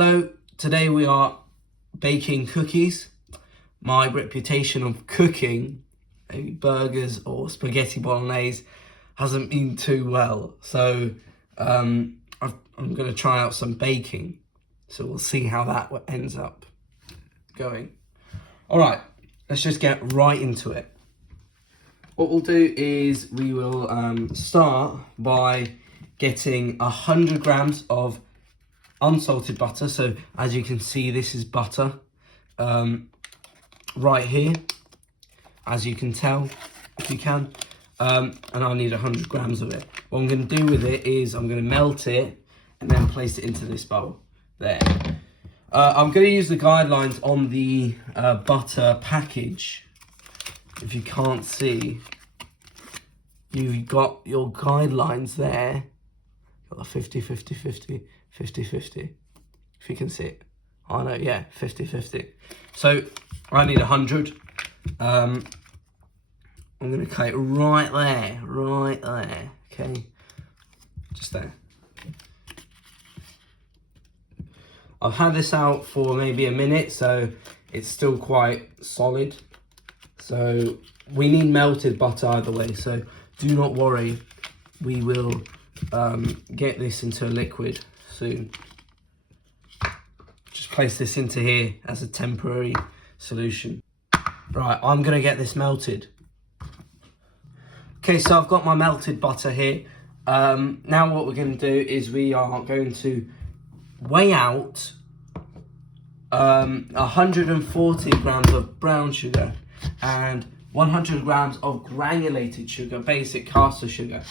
Hello, today we are baking cookies. My reputation of cooking maybe burgers or spaghetti bolognese hasn't been too well, so I'm going to try out some baking, so we'll see how that ends up going. Alright, let's just get right into it. What we'll do is we will start by getting 100 grams of unsalted butter. So as you can see, this is butter right here, as you can tell, if you can, and I'll need 100 grams of it. What I'm going to do with it is I'm going to melt it and then place it into this bowl there. I'm going to use the guidelines on the butter package. If you can't see, you've got your guidelines there. Got the 50, 50, 50, 50, 50. If you can see it. I know, yeah, 50, 50. So I need 100. I'm going to cut it right there, okay? Just there. I've had this out for maybe a minute, so it's still quite solid. So we need melted butter either way, so do not worry. We will get this into a liquid soon. Just place this into here as a temporary solution. Right, I'm gonna get this melted. Okay, so I've got my melted butter here. Now what we're gonna do is we are going to weigh out 140 grams of brown sugar and 100 grams of granulated sugar, basic caster sugar.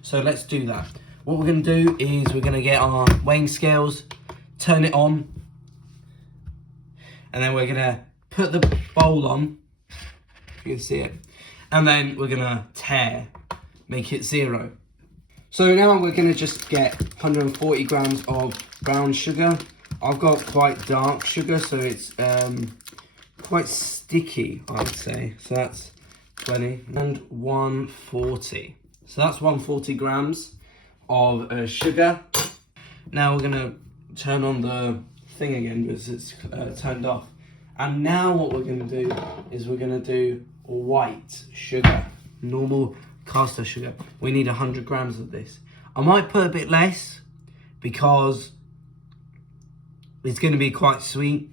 So let's do that. What we're going to do is we're going to get our weighing scales, turn it on, and then we're going to put the bowl on, if you can see it, and then we're going to tare, make it 0. So now we're going to just get 140 grams of brown sugar. I've got quite dark sugar, so it's quite sticky, I would say. So that's 20 and 140. So that's 140 grams of sugar. Now we're gonna turn on the thing again because it's turned off. And now what we're gonna do is we're gonna do white sugar, normal caster sugar. We need 100 grams of this. I might put a bit less because it's gonna be quite sweet,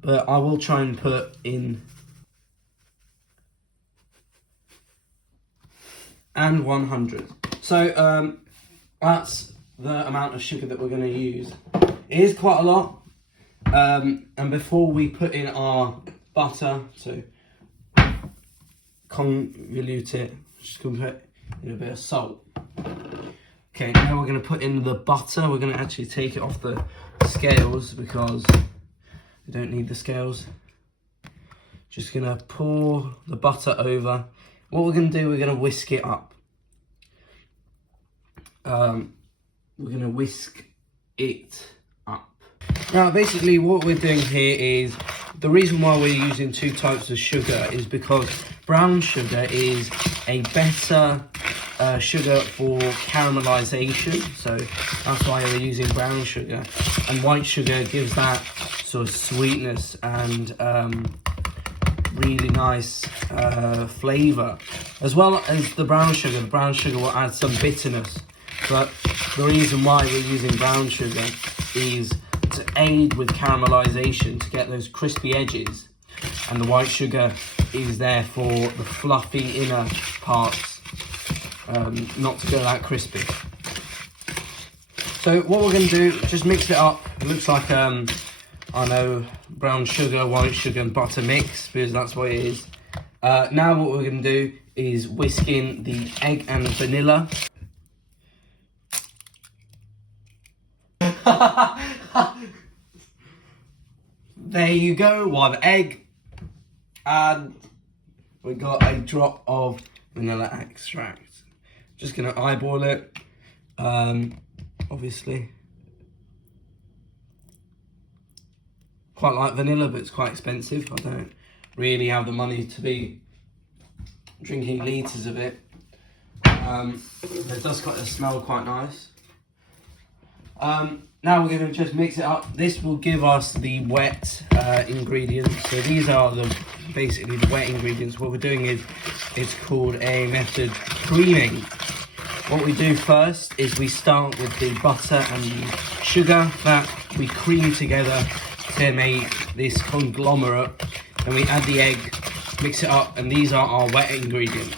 but I will try and put in and 100. So that's the amount of sugar that we're going to use. It is quite a lot. And before we put in our butter, so convolute it, just going to put in a bit of salt. Okay, now we're going to put in the butter. We're going to actually take it off the scales because we don't need the scales. Just going to pour the butter over. What we're going to do, we're going to whisk it up. We're going to whisk it up. Now, basically, what we're doing here is, the reason why we're using 2 types of sugar is because brown sugar is a better sugar for caramelization. So that's why we're using brown sugar. And white sugar gives that sort of sweetness and really nice flavour, as well as the brown sugar. The brown sugar will add some bitterness, but the reason why we're using brown sugar is to aid with caramelization, to get those crispy edges, and the white sugar is there for the fluffy inner parts, not to go that crispy. So what we're going to do, just mix it up. It looks like I know, brown sugar, white sugar and butter mix, because that's what it is. Now what we're going to do is whisk in the egg and vanilla. There you go, 1 egg. And we got a drop of vanilla extract. Just going to eyeball it, obviously. Quite like vanilla, but it's quite expensive. I don't really have the money to be drinking litres of it. It does smell quite nice. Now we're going to just mix it up. This will give us the wet ingredients. So these are basically the wet ingredients. What we're doing is, it's called a method creaming. What we do first is we start with the butter and the sugar that we cream together to make this conglomerate. Then we add the egg, mix it up, and these are our wet ingredients.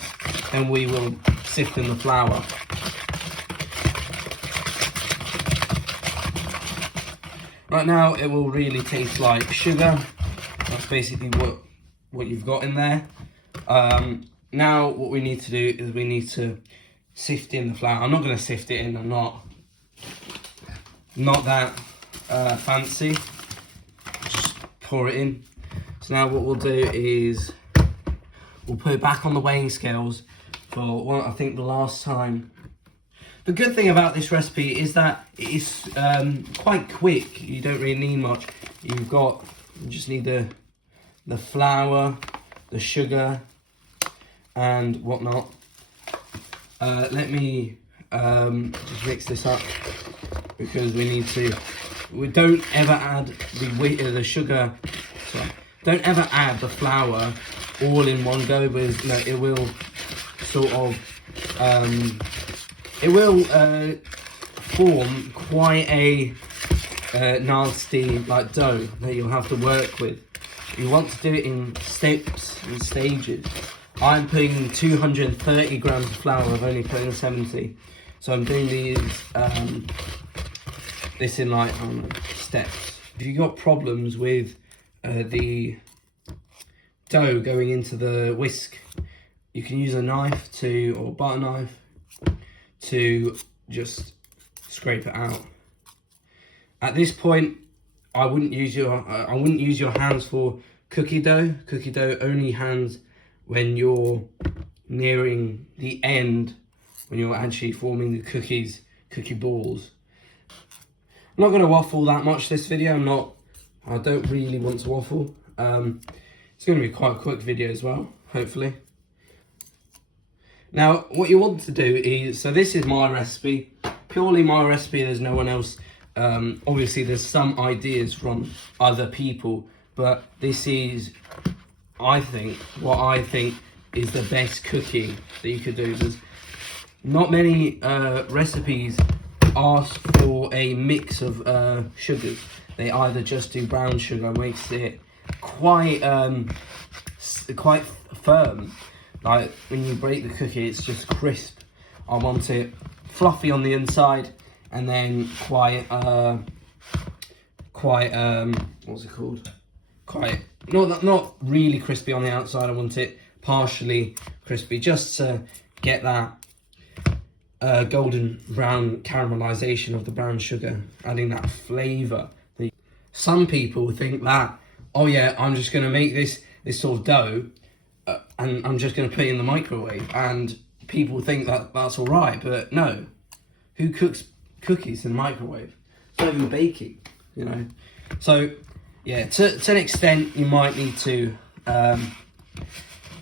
Then we will sift in the flour. Right now it will really taste like sugar. That's basically what you've got in there. Now what we need to do is we need to sift in the flour. I'm not going to sift it in, I'm not that fancy. Just pour it in. So now what we'll do is we'll put it back on the weighing scales for I think the last time. The good thing about this recipe is that it's quite quick. You don't really need much. You just need the flour, the sugar, and whatnot. Let me just mix this up because we don't ever add the sugar. Sorry, don't ever add the flour all in one go, because no, it will sort of form quite a nasty dough that you'll have to work with. You want to do it in steps and stages. I'm putting 230 grams of flour. I've only put in 70, so I'm doing this in steps. If you've got problems with the dough going into the whisk, you can use a knife or butter knife to just scrape it out. At this point, I wouldn't use your hands for cookie dough. Cookie dough only hands when you're nearing the end, when you're actually forming the cookie balls. I'm not going to waffle that much this video. I don't really want to waffle. It's going to be quite a quick video as well, hopefully. Now, what you want to do is, so this is my recipe, purely my recipe, there's no one else. Obviously, there's some ideas from other people, but this is, what I think is the best cookie that you could do. There's not many recipes ask for a mix of sugars. They either just do brown sugar, makes it quite firm. Like when you break the cookie, it's just crisp. I want it fluffy on the inside, and then quite what's it called? Not really crispy on the outside. I want it partially crispy, just to get that golden brown caramelization of the brown sugar, adding that flavour. Some people think that, oh yeah, I'm just going to make this sort of dough and I'm just going to put it in the microwave, and people think that that's all right, but no. Who cooks cookies in the microwave? It's not even baking, you know. So yeah, to an extent, you might need to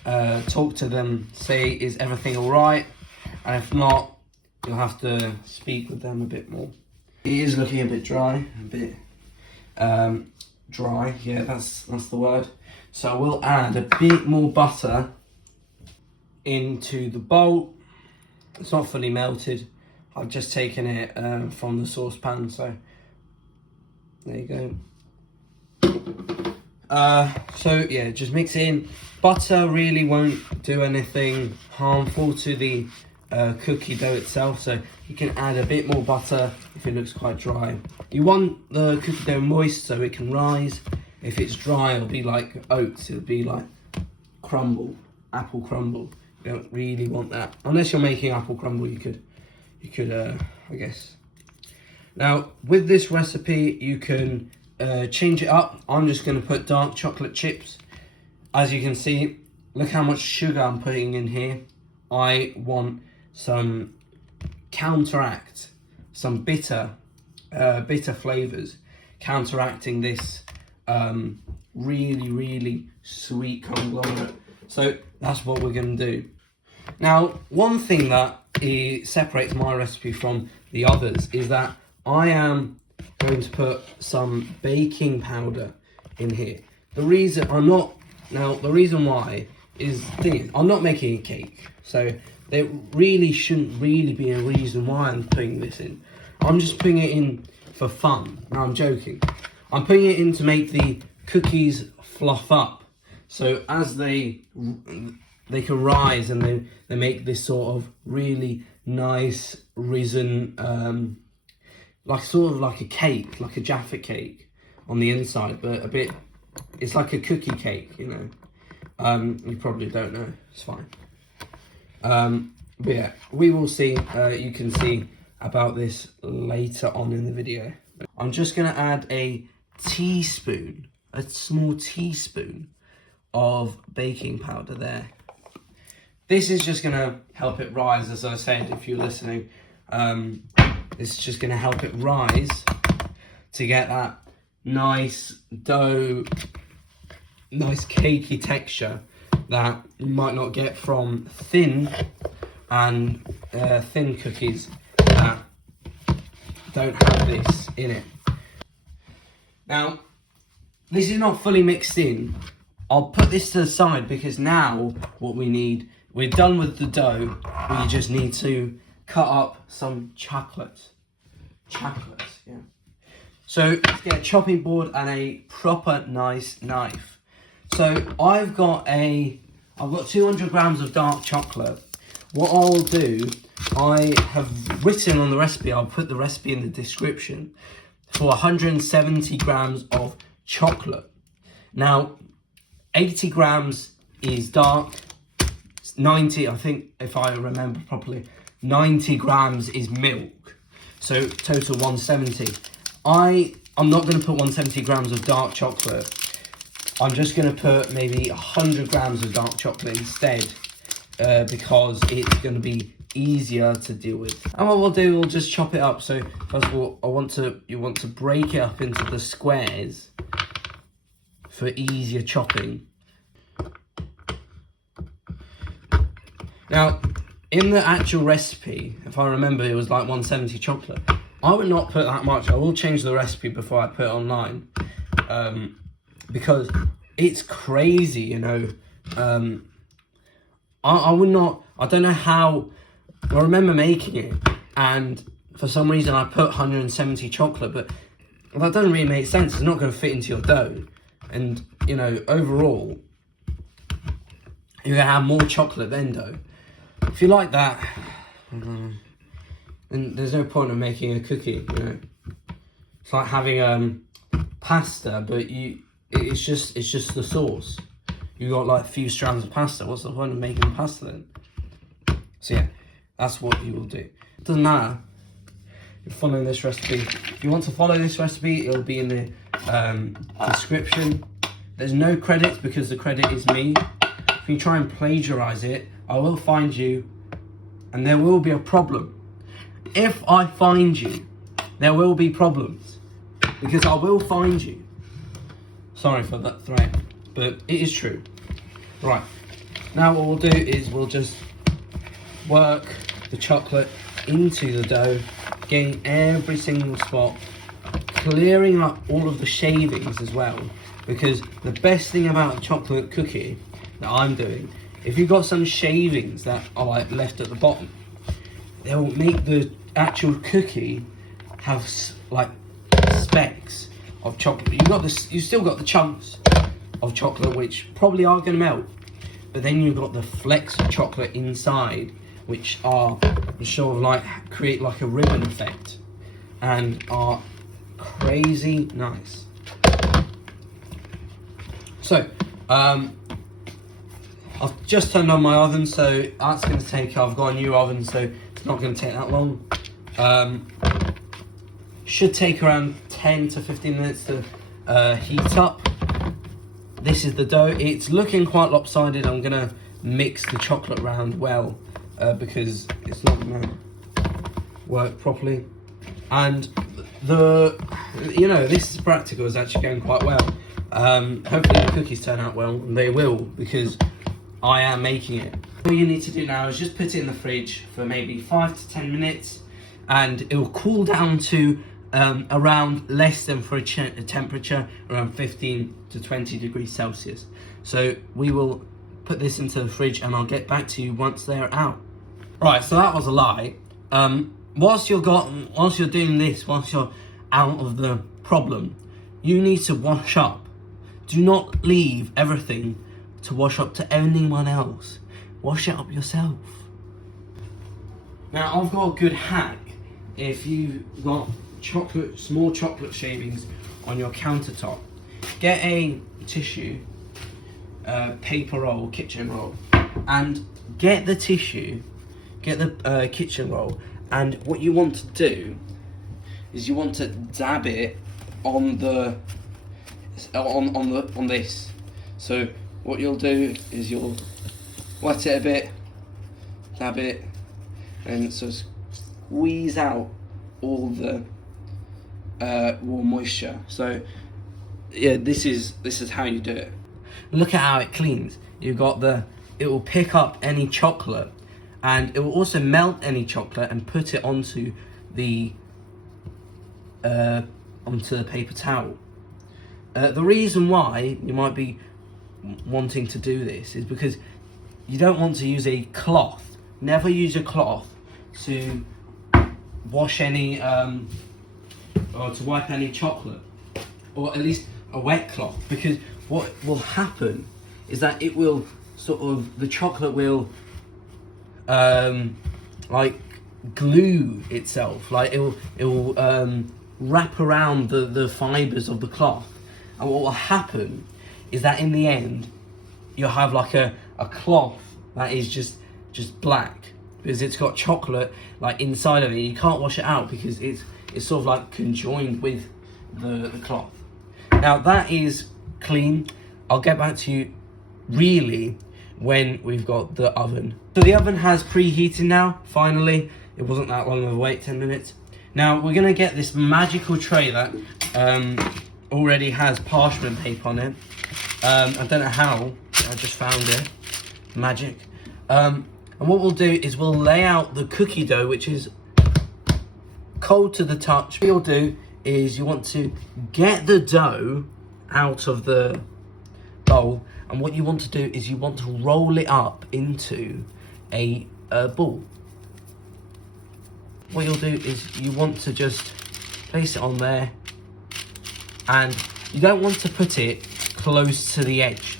talk to them, say, is everything all right? And if not, you'll have to speak with them a bit more. It is looking a bit dry, dry, yeah, that's the word. So we'll add a bit more butter into the bowl. It's not fully melted. I've just taken it from the saucepan, so there you go. So yeah, just mix it in. Butter really won't do anything harmful to the cookie dough itself, so you can add a bit more butter if it looks quite dry. You want the cookie dough moist so it can rise. If it's dry, it'll be like oats, it'll be like crumble, apple crumble. You don't really want that. Unless you're making apple crumble, you could I guess. Now, with this recipe, you can change it up. I'm just going to put dark chocolate chips. As you can see, look how much sugar I'm putting in here. I want some counteract, some bitter flavors, counteracting this really sweet conglomerate. So that's what we're going to do. Now, one thing that separates my recipe from the others is that I am going to put some baking powder in here. The reason why is I'm not making a cake, so there really shouldn't really be a reason why I'm putting this in. I'm just putting it in for fun. No, I'm joking. I'm putting it in to make the cookies fluff up, so as they can rise and they make this sort of really nice risen, sort of like a cake, like a Jaffa cake on the inside, but it's like a cookie cake, you know. You probably don't know, it's fine. But yeah, we will see, you can see about this later on in the video. I'm just gonna add a small teaspoon of baking powder there. This is just gonna help it rise, as I said, if you're listening. It's just gonna help it rise to get that nice dough, nice cakey texture that you might not get from thin cookies that don't have this in it. Now, this is not fully mixed in. I'll put this to the side because now what we need, we're done with the dough. We just need to cut up some chocolate. Yeah. So let's get a chopping board and a proper nice knife. So I've got 200 grams of dark chocolate. What I'll do, I have written on the recipe, I'll put the recipe in the description, for 170 grams of chocolate. Now, 80 grams is dark, 90, I think, if I remember properly, 90 grams is milk. So total 170. I'm not going to put 170 grams of dark chocolate. I'm just going to put maybe 100 grams of dark chocolate instead, because it's going to be easier to deal with. And what we'll do, we'll just chop it up. So first of all, you want to break it up into the squares for easier chopping. Now, in the actual recipe, if I remember, it was like 170 chocolate. I would not put that much. I will change the recipe before I put it online, because it's crazy, you know. I would not, I don't know how, I remember making it, and for some reason I put 170 chocolate, but that doesn't really make sense. It's not going to fit into your dough. And, you know, overall, you're going to have more chocolate than dough. If you like that, then there's no point in making a cookie, you know. It's like having pasta, but it's just the sauce. You got like a few strands of pasta. What's the point of making pasta then? So yeah, that's what you will do. It doesn't matter. You're following this recipe. If you want to follow this recipe, it'll be in the description. There's no credits because the credit is me. If you try and plagiarize it, I will find you, and there will be a problem. If I find you, there will be problems, because I will find you. Sorry for that threat, but it is true. Right, now what we'll do is we'll just work the chocolate into the dough, getting every single spot, clearing up all of the shavings as well, because the best thing about a chocolate cookie that I'm doing, if you've got some shavings that are like left at the bottom, they will make the actual cookie have like specks of chocolate. You still got the chunks of chocolate which probably are going to melt, but then you've got the flecks of chocolate inside which are sort of like create like a ribbon effect and are crazy nice. So I've just turned on my oven, so that's going to take, I've got a new oven, so it's not going to take that long. Should take around 10 to 15 minutes to heat up. This is the dough. It's looking quite lopsided. I'm going to mix the chocolate around well, because it's not going to work properly. And this is practical, it's actually going quite well. Hopefully the cookies turn out well, and they will, because I am making it. All you need to do now is just put it in the fridge for maybe 5 to 10 minutes, and it will cool down to around less than for a temperature around 15 to 20 degrees Celsius. So we will put this into the fridge and I'll get back to you once they're out. Right, so that was a lie. Whilst you're doing this, whilst you're out of the problem, you need to wash up. Do not leave everything to wash up to anyone else. Wash it up yourself. Now I've got a good hack. If you've got small chocolate shavings on your countertop, get a tissue, paper roll, kitchen roll, and get the tissue, get the kitchen roll, and what you want to do is you want to dab it on the on this. So what you'll do is you'll wet it a bit, dab it, and so squeeze out all the warm moisture. So yeah, this is how you do it. Look at how it cleans. You've got it will pick up any chocolate, and it will also melt any chocolate and put it onto the paper towel. The reason why you might be wanting to do this is because you don't want to use a cloth. Never use a cloth to wash any or to wipe any chocolate, or at least a wet cloth, because what will happen is that it will the chocolate will like glue itself, like it will wrap around the fibers of the cloth, and what will happen is that in the end you'll have like a cloth that is just black, because it's got chocolate like inside of it. You can't wash it out because it's sort of like conjoined with the cloth. Now that is clean. I'll get back to you really when we've got the oven. So the oven has preheated now, finally. It wasn't that long of a wait, 10 minutes. Now we're gonna get this magical tray that already has parchment paper on it. I don't know how, I just found it. Magic. And what we'll do is we'll lay out the cookie dough, which is cold to the touch. What you'll do is you want to get the dough out of the bowl, and what you want to do is you want to roll it up into a ball. What you'll do is you want to just place it on there, and you don't want to put it close to the edge.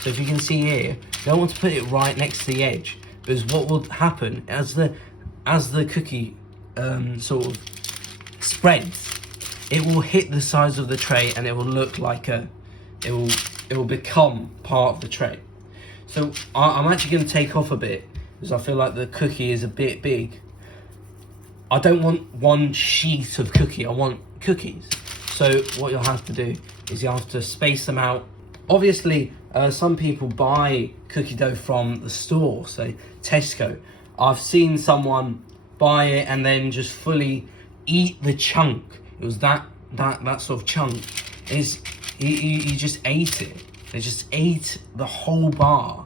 So if you can see here, you don't want to put it right next to the edge, because what will happen as the cookie sort of spreads, it will hit the sides of the tray and it will look like it will become part of the tray. So I'm actually going to take off a bit because I feel like the cookie is a bit big. I don't want one sheet of cookie, I want cookies. So what you'll have to do is you have to space them out. Obviously, some people buy cookie dough from the store, say Tesco. I've seen someone buy it and then just fully eat the chunk. It was that sort of chunk. He just ate it. They just ate the whole bar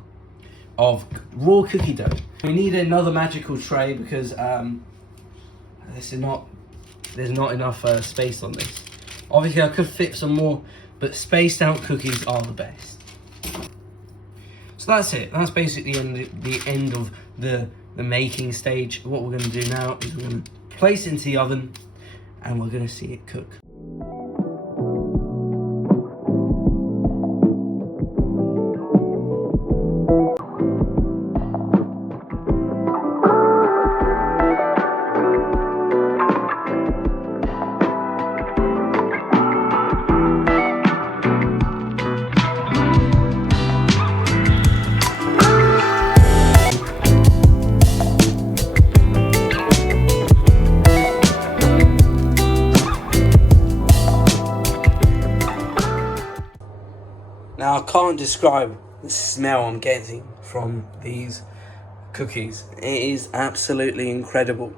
of raw cookie dough. We need another magical tray because there's not enough space on this. Obviously, I could fit some more, but spaced out cookies are the best. So that's it. That's basically the end of the making stage. What we're going to do now is we're going to place it into the oven and we're going to see it cook. Now I can't describe the smell I'm getting from these cookies. It is absolutely incredible.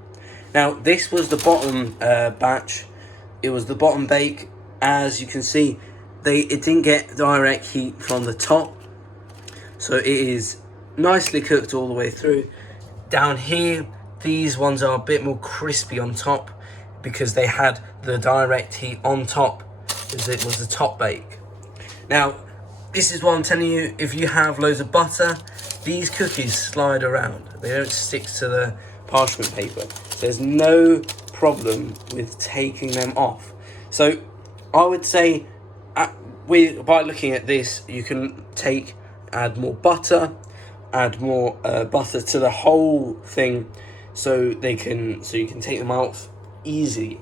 Now this was the bottom batch. It was the bottom bake. As you can see, it didn't get direct heat from the top, so it is nicely cooked all the way through. Down here, these ones are a bit more crispy on top because they had the direct heat on top, as it was the top bake. Now, this is what I'm telling you, if you have loads of butter, these cookies slide around. They don't stick to the parchment paper. So there's no problem with taking them off. So I would say, by looking at this, you can add more butter, add more butter to the whole thing, so you can take them out easily.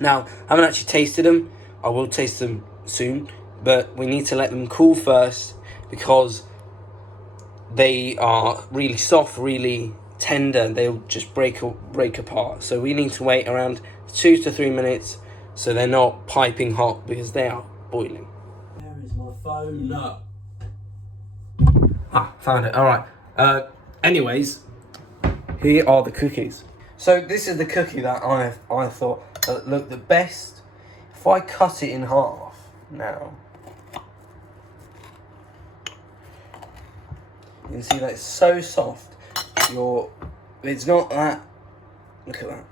Now, I haven't actually tasted them. I will taste them soon, but we need to let them cool first because they are really soft, really tender. They'll just break apart. So we need to wait around 2 to 3 minutes so they're not piping hot, because they are boiling. Where is my phone? No. Found it. All right. Anyways, here are the cookies. So this is the cookie that I thought looked the best. If I cut it in half now, you can see that it's so soft. It's not that. Look at that.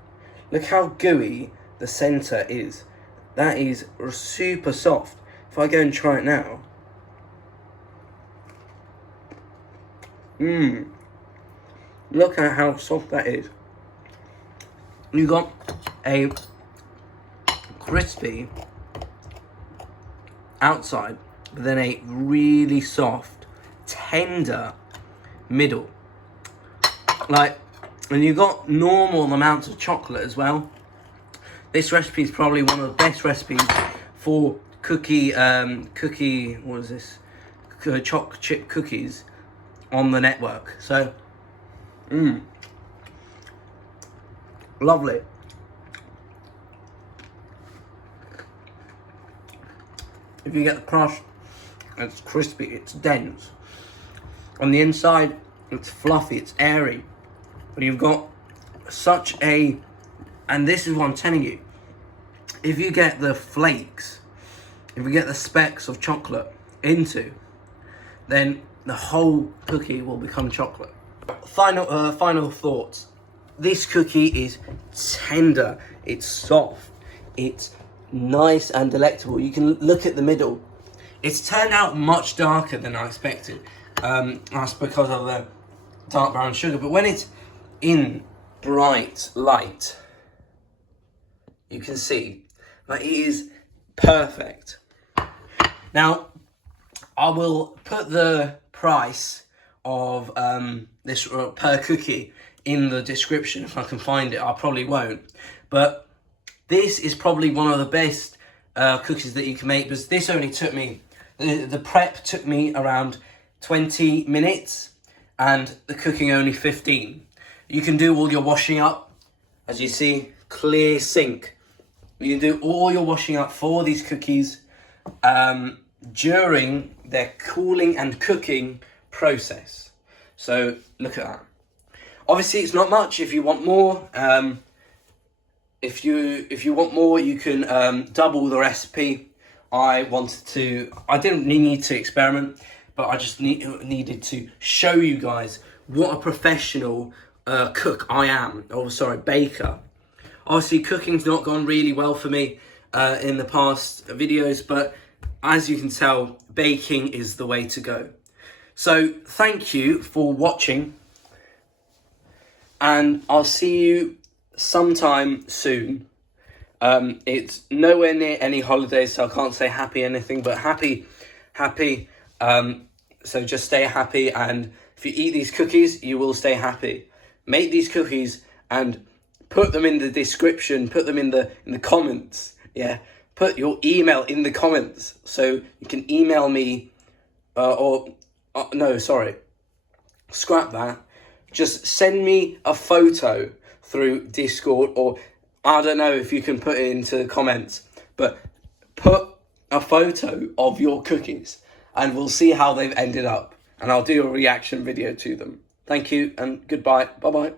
Look how gooey the center is. That is super soft. If I go and try it now. Look at how soft that is. You got a crispy outside, but then a really soft, tender middle. And you got normal amounts of chocolate as well. This recipe is probably one of the best recipes for what is this? Chocolate chip cookies on the network. So, lovely. If you get the crust, it's crispy, it's dense. On the inside, it's fluffy, it's airy. But you've got and this is what I'm telling you, if you get the flakes, if you get the specks of chocolate then the whole cookie will become chocolate. Final thoughts. This cookie is tender, it's soft, it's nice and delectable. You can look at the middle. It's turned out much darker than I expected. That's because of the dark brown sugar. But when it's in bright light, you can see that it is perfect. Now, I will put the price of this per cookie in the description if I can find it. I probably won't, but this is probably one of the best cookies that you can make, because this only took me, the prep took me around 20 minutes and the cooking only 15. You can do all your washing up, as you see, clear sink. You can do all your washing up for these cookies during their cooling and cooking process. So look at that. Obviously, it's not much. If you want more, if you want more, you can double the recipe. I didn't need to experiment, but I just needed to show you guys what a professional cook I am. Oh, sorry, baker. Obviously, cooking's not gone really well for me in the past videos, but as you can tell, baking is the way to go. So thank you for watching, and I'll see you sometime soon. It's nowhere near any holidays, so I can't say happy anything, but happy. So just stay happy, and if you eat these cookies, you will stay happy. Make these cookies and put them in the description, put them in the comments. Yeah, put your email in the comments so you can email me, scrap that. Just send me a photo through Discord, or I don't know if you can put it into the comments, but put a photo of your cookies and we'll see how they've ended up, and I'll do a reaction video to them. Thank you and goodbye. Bye-bye.